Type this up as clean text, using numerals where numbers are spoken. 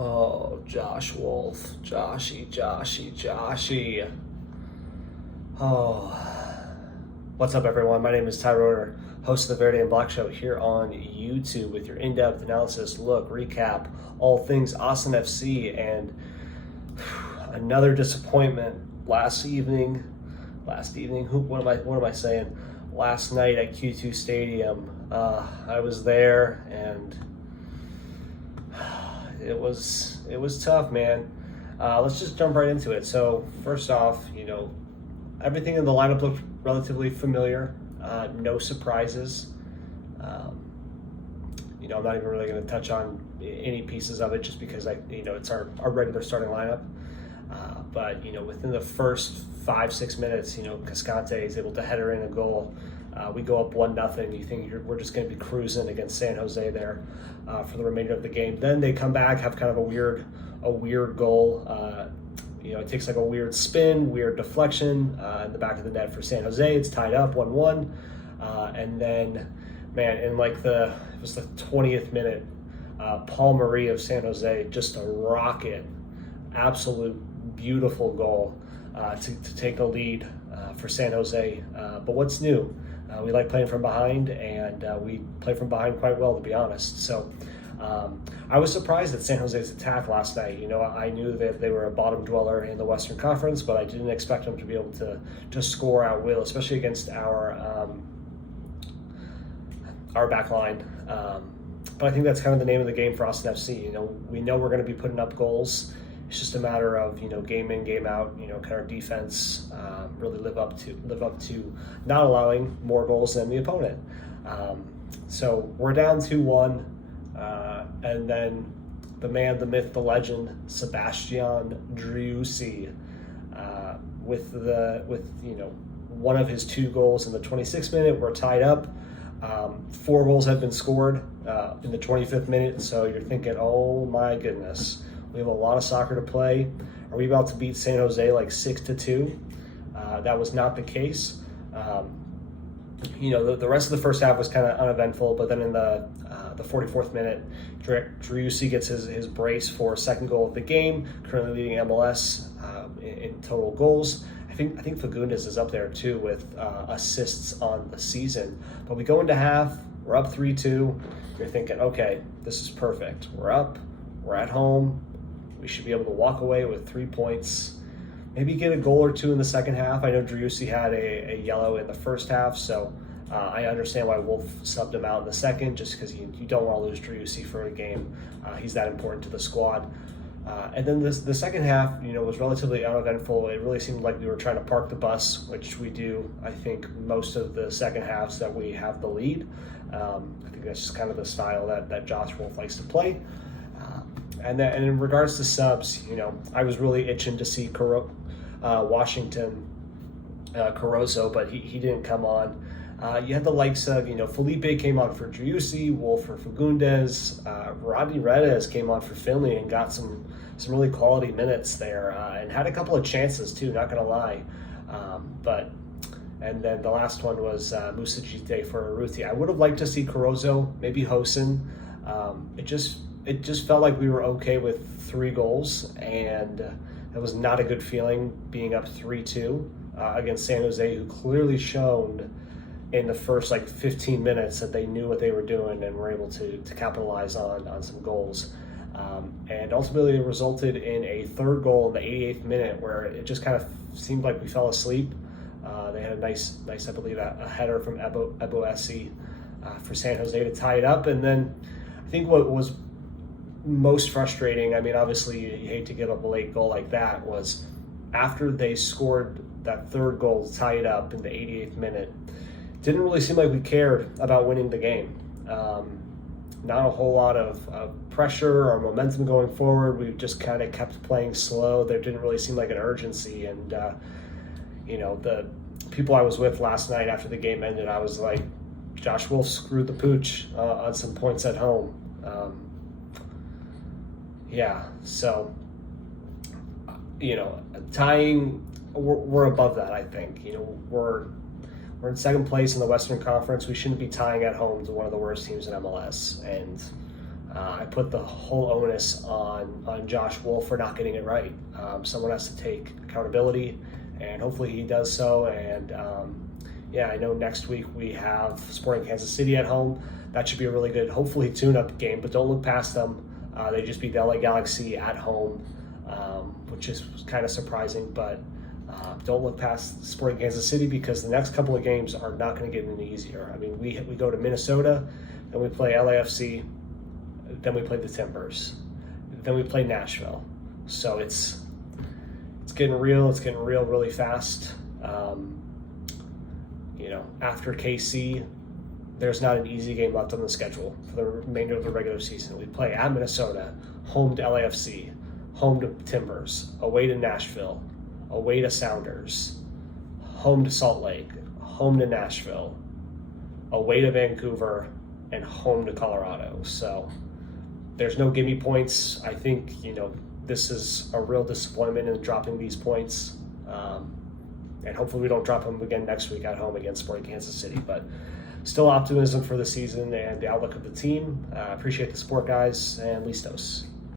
Oh, Josh Wolf. Joshy. Oh. What's up, everyone? My name is Ty Roeder, host of the Verde and Black Show here on YouTube with your in-depth analysis, look, recap, all things Austin FC, and another disappointment last evening. What am I saying? Last night at Q2 Stadium, I was there, and it was tough, man. Let's just jump right into it. So first off, everything in the lineup looked relatively familiar. No surprises. I'm not even really going to touch on any pieces of it just because it's our regular starting lineup. But within the first 5-6 minutes, Cascante is able to header in a goal. We go up 1-0. You think we're just going to be cruising against San Jose there for the remainder of the game. Then they come back, have kind of a weird goal. It takes like a weird spin, weird deflection in the back of the net for San Jose. It's tied up 1-1. And then, man, in it was the 20th minute, Paul Marie of San Jose, just a rocket, absolute beautiful goal to take the lead for San Jose. But what's new? We like playing from behind, and we play from behind quite well, to be honest. So I was surprised at San Jose's attack last night. I knew that they were a bottom dweller in the Western Conference, but I didn't expect them to be able to score at will, especially against our back line. But I think that's kind of the name of the game for Austin FC. We know we're going to be putting up goals. It's just a matter of game in, game out. Can our defense really live up to not allowing more goals than the opponent? So we're down 2-1, and then the man, the myth, the legend, Sebastian Driussi, with one of his 2 goals in the 26th minute. We're tied up. 4 goals have been scored in the 25th minute. So you're thinking, oh my goodness. We have a lot of soccer to play. Are we about to beat San Jose like 6-2? That was not the case. The rest of the first half was kind of uneventful, but then in the 44th minute, Driussi gets his brace for second goal of the game, currently leading MLS in total goals. I think Fagundes is up there too with assists on the season. But we go into half, we're up 3-2. You're thinking, okay, this is perfect. We're up, we're at home. We should be able to walk away with 3 points, maybe get a goal or 2 in the second half. I know Driussi had a yellow in the first half, so I understand why Wolf subbed him out in the second, just because you don't want to lose Driussi for a game. He's that important to the squad. And then the second half, was relatively uneventful. It really seemed like we were trying to park the bus, which we do, I think, most of the second halves that we have the lead. I think that's just kind of the style that Josh Wolf likes to play. And in regards to subs, I was really itching to see Washington Caruso, but he didn't come on. You had the likes of, Felipe came on for Driussi, Wolf for Fagundes, Rodney Redes came on for Finley and got some really quality minutes there, and had a couple of chances too, not going to lie. And then the last one was Moussa Djitté for Ruthie. I would have liked to see Caruso, maybe Hosen. It just felt like we were okay with 3 goals, and it was not a good feeling being up 3-2 against San Jose, who clearly shown in the first 15 minutes that they knew what they were doing and were able to capitalize on some goals. And ultimately it resulted in a 3rd goal in the 88th minute where it just kind of seemed like we fell asleep. They had a nice, I believe, a header from Eboesi for San Jose to tie it up. And then I think what was most frustrating, obviously you hate to give up a late goal like that, was after they scored that 3rd goal to tie it up in the 88th minute, didn't really seem like we cared about winning the game. Not a whole lot of pressure or momentum going forward. We just kind of kept playing slow. There didn't really seem like an urgency. And, the people I was with last night after the game ended, I was like, Josh Wolf screwed the pooch on some points at home. So, tying, we're above that, I think. We're in 2nd place in the Western Conference. We shouldn't be tying at home to one of the worst teams in MLS. And I put the whole onus on Josh Wolf for not getting it right. Someone has to take accountability, and hopefully he does so. And I know next week we have Sporting Kansas City at home. That should be a really good, hopefully, tune-up game, but don't look past them. They just beat the LA Galaxy at home, which is kind of surprising, but don't look past Sporting Kansas City, because the next couple of games are not going to get any easier. I mean, we go to Minnesota, then we play LAFC, then we play the Timbers, then we play Nashville. So it's getting real. It's getting real really fast. After KC, there's not an easy game left on the schedule for the remainder of the regular season. We play at Minnesota, home to LAFC, home to Timbers, away to Nashville, away to Sounders, home to Salt Lake, home to Nashville, away to Vancouver, and home to Colorado. So there's no gimme points. I think, this is a real disappointment in dropping these points. And hopefully we don't drop them again next week at home against Sporting Kansas City. But still optimism for the season and the outlook of the team. Appreciate the support, guys, and Listos.